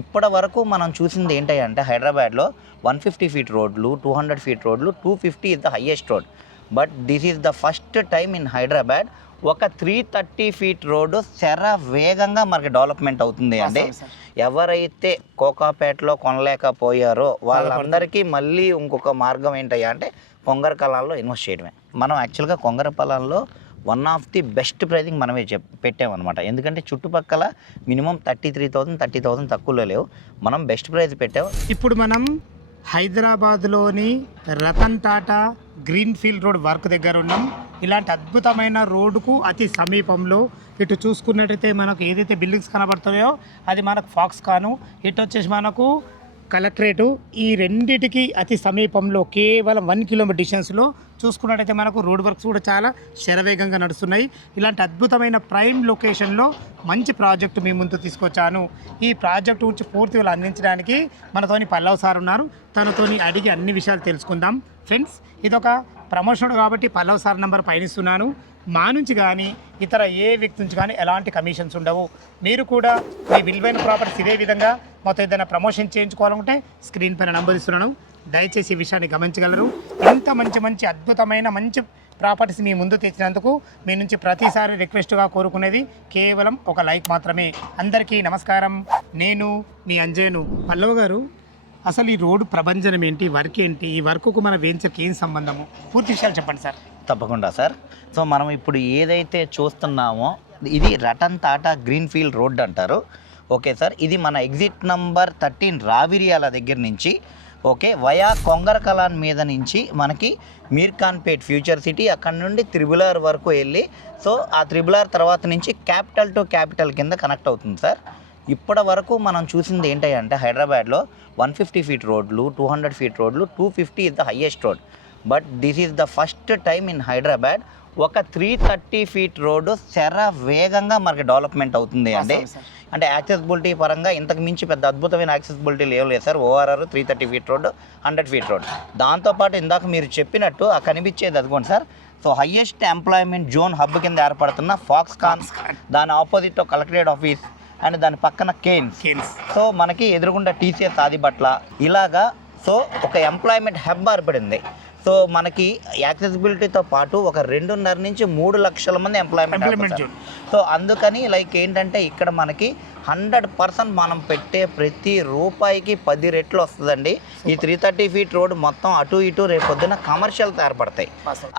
ఇప్పటి వరకు మనం చూసింది ఏంటంటే హైదరాబాద్లో 150 ఫీట్ రోడ్లు, 200 ఫీట్ రోడ్లు, 250 is the highest road. But this is the first time in Hyderabad ఒక 330 ఫీట్ రోడ్డు వేగంగా మనకి డెవలప్మెంట్ అవుతుంది అండి. ఎవరైతే కోకాపేటలో కొనలేకపోయారో వాళ్ళందరికీ మళ్ళీ ఇంకొక మార్గం ఏంటయ్యా అంటే కొంగర కళాల్లో ఇన్వెస్ట్ చేయడమే. మనం యాక్చువల్గా కొంగర పొలాల్లో one of the best pricing మనమే పెట్టామన్నమాట. ఎందుకంటే చుట్టుపక్కల మినిమం 33,000 30,000 తక్కువలో లేవు. మనం బెస్ట్ ప్రైజ్ పెట్టాము. ఇప్పుడు మనం హైదరాబాద్లోని Ratan Tata greenfield road work దగ్గర ఉన్నాం. ఇలాంటి అద్భుతమైన రోడ్డుకు అతి సమీపంలో ఇటు చూసుకున్నట్టయితే మనకు ఏదైతే బిల్డింగ్స్ కనబడుతున్నాయో అది మనకు ఫాక్స్కాన్, ఇటు వచ్చేసి మనకు కలెక్టరేటు. ఈ రెండిటికి అతి సమీపంలో కేవలం 1 కిలోమీటర్ డిస్టెన్స్లో చూసుకున్నట్టయితే మనకు రోడ్ వర్క్స్ కూడా చాలా శరవేగంగా నడుస్తున్నాయి. ఇలాంటి అద్భుతమైన ప్రైమ్ లొకేషన్లో మంచి ప్రాజెక్టు మీ ముందు తీసుకొచ్చాను. ఈ ప్రాజెక్టు గురించి పూర్తిగా అందించడానికి మనతోని పల్లవ్ సార్ ఉన్నారు. తనతోని అడిగి అన్ని విషయాలు తెలుసుకుందాం. ఫ్రెండ్స్, ఇదొక ప్రమోషన్ కాబట్టి పల్లవ్ సార్ నెంబర్ పయనిస్తున్నాను. మా నుంచి కానీ ఇతర ఏ వ్యక్తి నుంచి కానీ ఎలాంటి కమిషన్స్ ఉండవు. మీరు కూడా మీ విలువైన ప్రాపర్టీస్ ఇదే విధంగా మొత్తం ఏదైనా ప్రమోషన్ చేయించుకోవాలంటే స్క్రీన్ పైన నంబర్ ఇస్తున్నాను. దయచేసి ఈ విషయాన్ని గమనించగలరు. ఇంత మంచి అద్భుతమైన మంచి ప్రాపర్టీస్ మీ ముందు తెచ్చినందుకు మీ నుంచి ప్రతిసారి రిక్వెస్ట్గా కోరుకునేది కేవలం ఒక లైక్ మాత్రమే. అందరికీ నమస్కారం. నేను మీ అంజయ్యను. పల్లవ్ గారు, అసలు ఈ రోడ్డు ప్రభంజనం ఏంటి, వర్క్ ఏంటి, ఈ వర్క్కు మన వెంచర్కి ఏం సంబంధము, పూర్తి విషయాలు చెప్పండి సార్. తప్పకుండా సార్. సో మనం ఇప్పుడు ఏదైతే చూస్తున్నామో ఇది రతన్ టాటా గ్రీన్ఫీల్డ్ రోడ్ అంటారు. ఓకే సార్, ఇది మన ఎగ్జిట్ నంబర్ 13 రావిరియాల దగ్గర నుంచి వయా కొంగర కలాన్ మీద నుంచి మనకి మీర్ఖాన్పేట్ ఫ్యూచర్ సిటీ, అక్కడ నుండి త్రిబులార్ వరకు వెళ్ళి సో ఆ త్రిబులార్ తర్వాత నుంచి క్యాపిటల్ టు క్యాపిటల్ కింద కనెక్ట్ అవుతుంది సార్. ఇప్పటి వరకు మనం చూసింది ఏంటంటే హైదరాబాద్లో 150 ఫీట్ రోడ్లు, 200 ఫీట్ రోడ్లు, 250 is the highest road. But this is the first time in Hyderabad ఒక 330 ఫీట్ రోడ్డు వేగంగా మనకి డెవలప్మెంట్ అవుతుంది అండి. అంటే యాక్సెసిబిలిటీ పరంగా ఇంతకు మించి పెద్ద అద్భుతమైన యాక్సెసిబిలిటీ లేదు sir. ORR 330 feet road, 100 feet road. దాంతోపాటు ఇందాక మీరు చెప్పినట్టు ఆ కనిపించేది అదిగోండి sir. So highest employment zone hub కింద ఏర్పడుతున్న ఫాక్స్కాన్, దాని ఆపోజిట్ కలెక్టరేట్ ఆఫీస్ అండ్ దాని పక్కన కేన్స్. సో మనకి ఎదురుగుండా టీసీఎస్ ఆదిబట్ల ఇలాగా సో ఒక ఎంప్లాయ్మెంట్ హబ్ ఏర్పడింది. సో మనకి యాక్సెసిబిలిటీతో పాటు ఒక 2.5 నుంచి 3 లక్షల మంది ఎంప్లాయ్మెంట్. సో అందుకని లైక్ ఏంటంటే ఇక్కడ మనకి 100% మనం పెట్టే ప్రతి రూపాయికి 10 రెట్లు వస్తుందండి. ఈ 330 ఫీట్ రోడ్ మొత్తం అటు ఇటు రేపు పొద్దున కమర్షియల్తో ఏర్పడతాయి.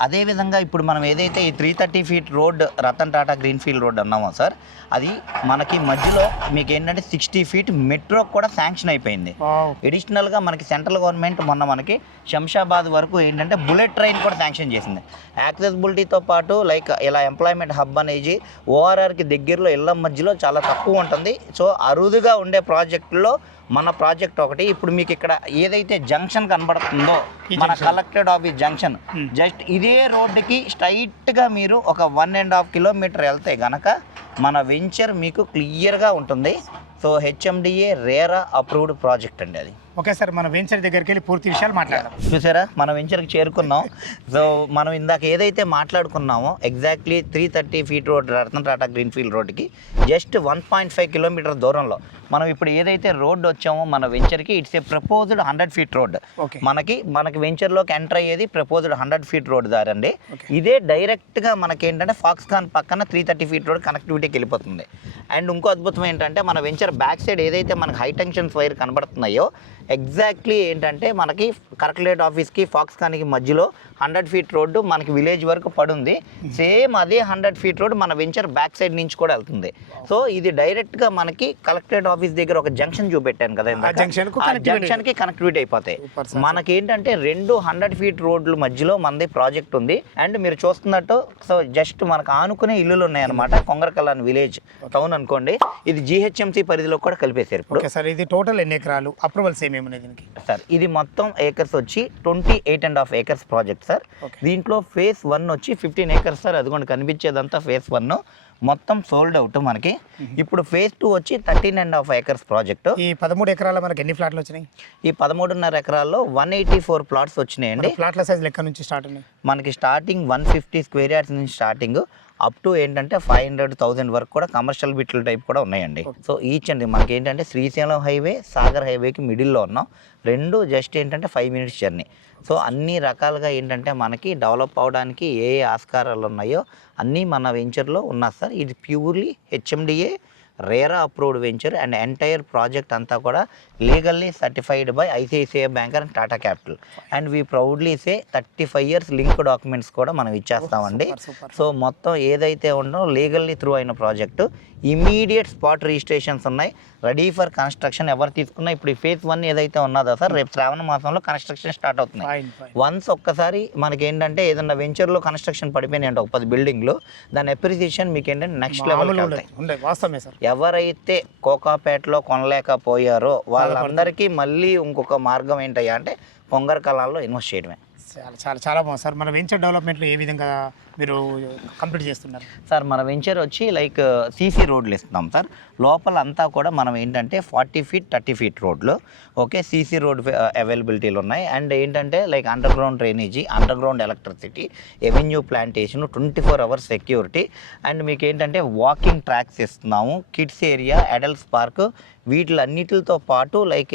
అదేవిధంగా ఇప్పుడు మనం ఏదైతే ఈ 330 feet road Ratan Tata greenfield road అన్నామో సార్, అది మనకి మధ్యలో మీకు ఏంటంటే 60 ఫీట్ మెట్రో కూడా శాంక్షన్ అయిపోయింది. ఎడిషనల్గా మనకి సెంట్రల్ గవర్నమెంట్ మొన్న మనకి శంషాబాద్ వరకు ఏంటంటే బుల్లెట్ ట్రైన్ కూడా శాంక్షన్ చేసింది. యాక్సెసిబిలిటీతో పాటు లైక్ ఇలా ఎంప్లాయ్మెంట్ హబ్ అనేది ఓఆర్ఆర్కి దగ్గరలో ఇళ్ళ మధ్యలో చాలా తక్కువ ఉంటుంది. సో అరుదుగా ఉండే ప్రాజెక్టుల్లో మన ప్రాజెక్ట్ ఒకటి. ఇప్పుడు మీకు ఇక్కడ ఏదైతే జంక్షన్ కనబడుతుందో మన కలెక్టరేట్ ఆఫీస్ జంక్షన్, జస్ట్ ఇదే రోడ్డుకి స్ట్రైట్గా మీరు ఒక 1.5 కిలోమీటర్ వెళ్తే గనక మన వెంచర్ మీకు క్లియర్గా ఉంటుంది. So HMDA RERA approved project అండి అది. ఓకే సార్, మన వెంచర్ దగ్గరికి వెళ్ళి పూర్తి విషయాలు మాట్లాడదాం. చూసారా, మన వెంచర్కి చేరుకున్నాం. సో మనం ఇందాక ఏదైతే మాట్లాడుకున్నామో exactly 330 feet road Ratan Tata greenfield రోడ్కి జస్ట్ 1.5 కిలోమీటర్ దూరంలో మనం ఇప్పుడు ఏదైతే రోడ్ వచ్చామో మన వెంచర్కి it's a proposed 100 feet road. మనకి వెంచర్లోకి ఎంటర్ అయ్యేది ప్రపోజ్డ్ 100 ఫీట్ రోడ్ దారండి. ఇదే డైరెక్ట్గా మనకి ఏంటంటే ఫాక్స్కాన్ పక్కన 330 ఫీట్ రోడ్ కనెక్టివిటీకి వెళ్ళిపోతుంది. అండ్ ఇంకో అద్భుతం ఏంటంటే మన వెంచర్ బ్యాక్ సైడ్ ఏదైతే మనకి హై టెన్షన్ వైర్ కనబడుతున్నాయో ఎగ్జాక్ట్లీ ఏంటంటే మనకి కలెక్టరేట్ ఆఫీస్కి ఫాక్స్కాన్కి మధ్యలో 100 ఫీట్ రోడ్డు మనకి విలేజ్ వరకు పడుంది. సేమ్ అదే 100 ఫీట్ రోడ్ మన వెంచర్ బ్యాక్ సైడ్ నుంచి కూడా వెళ్తుంది. సో ఇది డైరెక్ట్గా మనకి కలెక్టరేట్ ఆఫీస్ దగ్గర ఒక జంక్షన్ చూపెట్టాను కదా, జంక్షన్కి కనెక్టివిటీ అయిపోతాయి. మనకి ఏంటంటే 2 100 ఫీట్ రోడ్ల మధ్యలో మనది ప్రాజెక్ట్ ఉంది. అండ్ మీరు చూస్తున్నట్టు సో జస్ట్ మనకు ఆనుకునే ఇల్లులు ఉన్నాయన్నమాట. కొంగర కలాన్ విలేజ్ టౌన్ అనుకోండి. ఇది జిహెచ్ఎంసీ పరిధిలో కూడా కలిపేశారు ఇప్పుడు. సార్ ఇది టోటల్ ఎన్ని ఎకరాలు, అప్రూవల్స్ ఏమేమి సార్? ఇది మొత్తం ఏకర్స్ వచ్చి 28.5 ఏకర్స్ ప్రాజెక్ట్ సార్. దీంట్లో ఫేజ్ 1 వచ్చి 15 ఏకర్స్ సార్. అదిగోండి కనిపించేదంతా ఫేజ్ 1 మొత్తం సోల్డ్ అవుట్ మనకి. ఇప్పుడు ఫేజ్ 2 వచ్చి 13.5 ఏకర్స్ ప్రాజెక్ట్. ఈ 13 ఎకరాల మనకి ఎన్ని ఫ్లాట్లు వచ్చినాయి? ఈ 13.5 ఎకరాల్లో 184 ప్లాట్స్ వచ్చినాయండి. ఫ్లాట్ల సైజ్ లెక్క నుంచి స్టార్ట్ ఉన్నాయి మనకి. స్టార్టింగ్ 150 స్క్వేర్ యార్డ్స్ నుంచి స్టార్టింగ్ అప్ టు ఏంటంటే 500,000 వరకు కూడా కమర్షియల్ బిట్ల టైప్ కూడా ఉన్నాయండి. సో ఈచ్ అండి మనకి ఏంటంటే శ్రీశైలం హైవే సాగర్ హైవేకి మిడిల్లో ఉన్నాం. రెండు జస్ట్ ఏంటంటే 5 minutes జర్నీ. సో అన్ని రకాలుగా ఏంటంటే మనకి డెవలప్ అవడానికి ఏ ఆస్కారాలు ఉన్నాయో అన్నీ మన వెంచర్లో ఉన్నాయి సార్. ఇది purely HMDA RERA approved venture and entire project అంతా కూడా legally certified by ICICI bank and Tata capital. And we proudly say 35 years link documents కూడా మనం ఇచ్చేస్తామండి. సో మొత్తం ఏదైతే ఉందో లీగల్లీ త్రూ అయిన ప్రాజెక్టు, ఇమీడియట్ స్పాట్ రిజిస్ట్రేషన్స్ ఉన్నాయి, రెడీ ఫర్ కన్స్ట్రక్షన్. ఎవరు తీసుకున్నా ఇప్పుడు ఫేజ్ 1 ఏదైతే ఉన్నదో సార్, రేపు శ్రావణ మాసంలో కన్స్ట్రక్షన్ స్టార్ట్ అవుతున్నాయి. వన్స్ ఒక్కసారి మనకి ఏంటంటే ఏదన్నా వెంచర్లో కన్స్ట్రక్షన్ పడిపోయినాయి అంటే ఒక 10 buildings, దాని అప్రిసియేషన్ మీకు ఏంటంటే నెక్స్ట్ లెవెల్కి వెళ్తాయి. ఎవరైతే కోకాపేటలో కొనలేకపోయారో వాళ్ళందరికీ మళ్ళీ ఇంకొక మార్గం ఏంటయ్యా అంటే కొంగర కళాల్లో ఇన్వెస్ట్ చేయడమే. చాలా బాగుంది సార్. మన వెంచర్ డెవలప్మెంట్లో ఏ విధంగా మీరు కంప్లీట్ చేస్తున్నారు సార్? మన వెంచర్ వచ్చి లైక్ సీసీ రోడ్లు ఇస్తున్నాం సార్. లోపల అంతా కూడా మనం ఏంటంటే 40 feet 30 feet రోడ్లు, ఓకే, సీసీ రోడ్ అవైలబిలిటీలు ఉన్నాయి. అండ్ ఏంటంటే like under ground drainage, under ground electricity, avenue plantation, 24 hours security. And మీకు ఏంటంటే వాకింగ్ ట్రాక్స్ ఇస్తున్నాము, కిడ్స్ ఏరియా, అడల్ట్స్ పార్క్, వీటిలన్నిటితో పాటు లైక్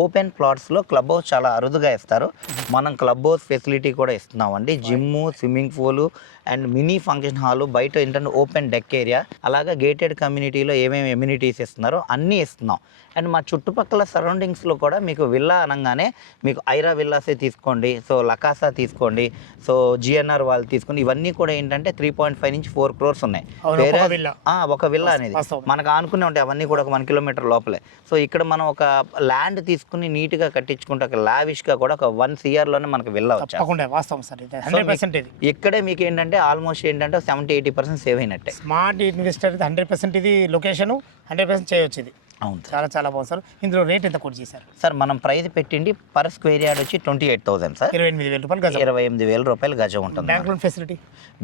ఓపెన్ ప్లాట్స్లో క్లబ్ హౌస్ చాలా అరుదుగా ఇస్తారు. మనం క్లబ్ హౌస్ ఫెసిలిటీ కూడా ఇస్తున్నామండి. Gym, swimming pool and mini function hall, బయట ఏంటంటే ఓపెన్ డెక్ ఏరియా, అలాగే గేటెడ్ కమ్యూనిటీలో ఏమేమి ఎమ్యూనిటీస్ ఇస్తున్నారో అన్నీ ఇస్తున్నాం. అండ్ మా చుట్టుపక్కల సరౌండింగ్స్లో కూడా మీకు విల్లా అనగానే మీకు ఐరా విల్లాసే తీసుకోండి, సో లకాసా తీసుకోండి, సో జిఎన్ఆర్ వాళ్ళు తీసుకోండి, ఇవన్నీ కూడా ఏంటంటే 3.5 నుంచి 4 crores ఉన్నాయి. ఒక విల్లా అనేది మనకు ఆనుకునే ఉంటాయి, అవన్నీ కూడా ఒక 1 kilometer లోపలే. సో ఇక్కడ మనం ఒక ల్యాండ్ తీసుకుని నీట్గా కట్టించుకుంటే ఒక లావిష్గా కూడా ఒక 1 CR లోనే మనకు విల్లా వచ్చేది. ఇక్కడే మీకు ఏంటంటే ఆల్మోస్ట్ ఏంటంటే 70-80% సేవ్ అయినట్టే. స్మార్ట్ ఇన్వెస్టర్ 100% ఇది లొకేషన్ 100% చేయొచ్చు ఇది. అవును, చాలా బాగుంది సార్. ఇందులో రేట్ ఎంత కోట్ చేశారు సార్? మనం ప్రైస్ పెట్టిండి పర్ స్క్వేర్ యార్డ్ వచ్చి 28,000 సార్. 28,000 రూపాయలు గజం ఉంటుంది. Bank loan facility?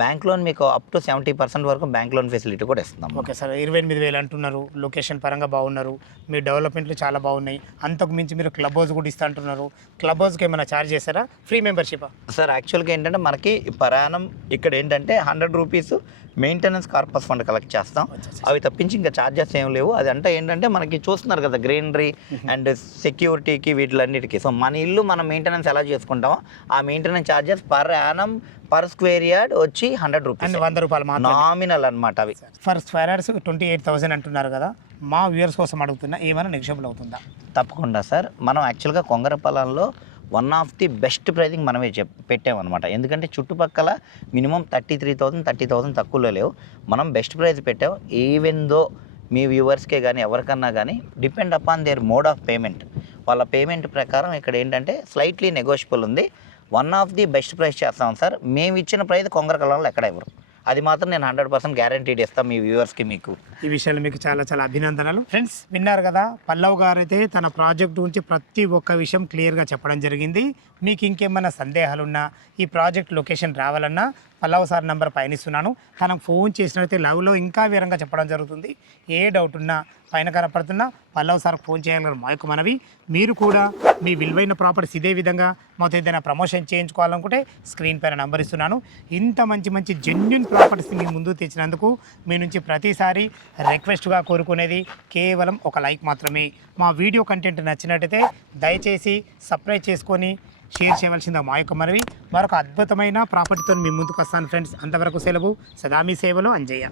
Bank loan మీకు అప్ టు 70% వరకు బ్యాంక్ లోన్ ఫెసిలిటీ కూడా ఇస్తున్నాం. Okay sir. 28,000 అంటున్నారు, లొకేషన్ పరంగా బాగున్నారు, మీ డెవలప్మెంట్లు చాలా బాగున్నాయి. అంతకు మించి మీరు క్లబ్ హౌస్ కూడా ఇస్తా అంటున్నారు. క్లబ్ హౌస్కి ఏమైనా ఛార్జ్ చేస్తారా? Free membership sir? యాక్చువల్గా ఏంటంటే మనకి పరాణం ఇక్కడ ఏంటంటే 100 rupees maintenance corpus fund collect చేస్తాం. అవి తప్పించి ఇంకా ఛార్జెస్ ఏం లేవు. అది అంటే ఏంటంటే మనకి చూస్తున్నారు కదా గ్రీనరీ అండ్ సెక్యూరిటీకి వీటిలన్నిటికీ. సో మన ఇల్లు మనం మెయింటెనెన్స్ ఎలా చేసుకుంటామో ఆ maintenance charges per annum per square yard వచ్చి 100 rupees, 100 రూపాయలు నామినల్ అనమాట. అవి ఫర్ స్క్వేర్ యార్డ్స్ 28,000 అంటున్నారు కదా, మా వ్యూవర్స్ కోసం అడుగుతున్నా, ఏమైనా నెగోషియబుల్ అవుతుందా? తప్పకుండా సార్. మనం యాక్చువల్గా కొంగరపాలెంలో one of the best pricing మనమే పెట్టామన్నమాట. ఎందుకంటే చుట్టుపక్కల మినిమం 33,000 30,000 తక్కువలో లేవు. మనం బెస్ట్ ప్రైస్ పెట్టాం. ఈవెన్ దో మీ వ్యూవర్స్కే కానీ ఎవరికన్నా కానీ depend upon there mode of payment, వాళ్ళ పేమెంట్ ప్రకారం ఇక్కడ ఏంటంటే స్లైట్లీ నెగోషియబుల్ ఉంది. One of the best price చేస్తాం సార్. మేము ఇచ్చిన ప్రైస్ కొంగరకలంలో ఎక్కడ ఇవ్వరు. అది మాత్రం నేను 100% గ్యారంటీడ్ ఇస్తాను మీ వ్యూవర్స్కి. మీకు ఈ విషయాలు మీకు చాలా అభినందనలు. ఫ్రెండ్స్, విన్నారు కదా, పల్లవ్ గారు అయితే తన ప్రాజెక్ట్ గురించి ప్రతి ఒక్క విషయం క్లియర్గా చెప్పడం జరిగింది. మీకు ఇంకేమైనా సందేహాలున్నా, ఈ ప్రాజెక్ట్ లొకేషన్ రావాలన్నా పల్లవ్ సార్ నెంబర్ పైన ఇస్తున్నాను. తనకు ఫోన్ చేసినట్లయితే లవ్లో ఇంకా వివరంగా చెప్పడం జరుగుతుంది. ఏ డౌట్ ఉన్నా పైన కనపడుతున్నా పల్లవ్ సార్కి ఫోన్ చేయాలని మా యొక్క మనవి. మీరు కూడా మీ విలువైన ప్రాపర్టీస్ ఇదే విధంగా మాతో ఏదైనా ప్రమోషన్ చేయించుకోవాలనుకుంటే స్క్రీన్ పైన నెంబర్ ఇస్తున్నాను. ఇంత మంచి జెన్యూన్ ప్రాపర్టీస్ మీ ముందు తెచ్చినందుకు మీ నుంచి ప్రతిసారి రిక్వెస్ట్గా కోరుకునేది కేవలం ఒక లైక్ మాత్రమే. మా వీడియో కంటెంట్ నచ్చినట్టయితే దయచేసి సబ్స్క్రైబ్ చేసుకొని షేర్ చేయవలసిందా మా యొక్క మనవి. మరొక అద్భుతమైన ప్రాపర్టీతో మీ ముందుకు వస్తాను ఫ్రెండ్స్. అంతవరకు సెలవు. సదా మీ సేవలో అంజయ్య.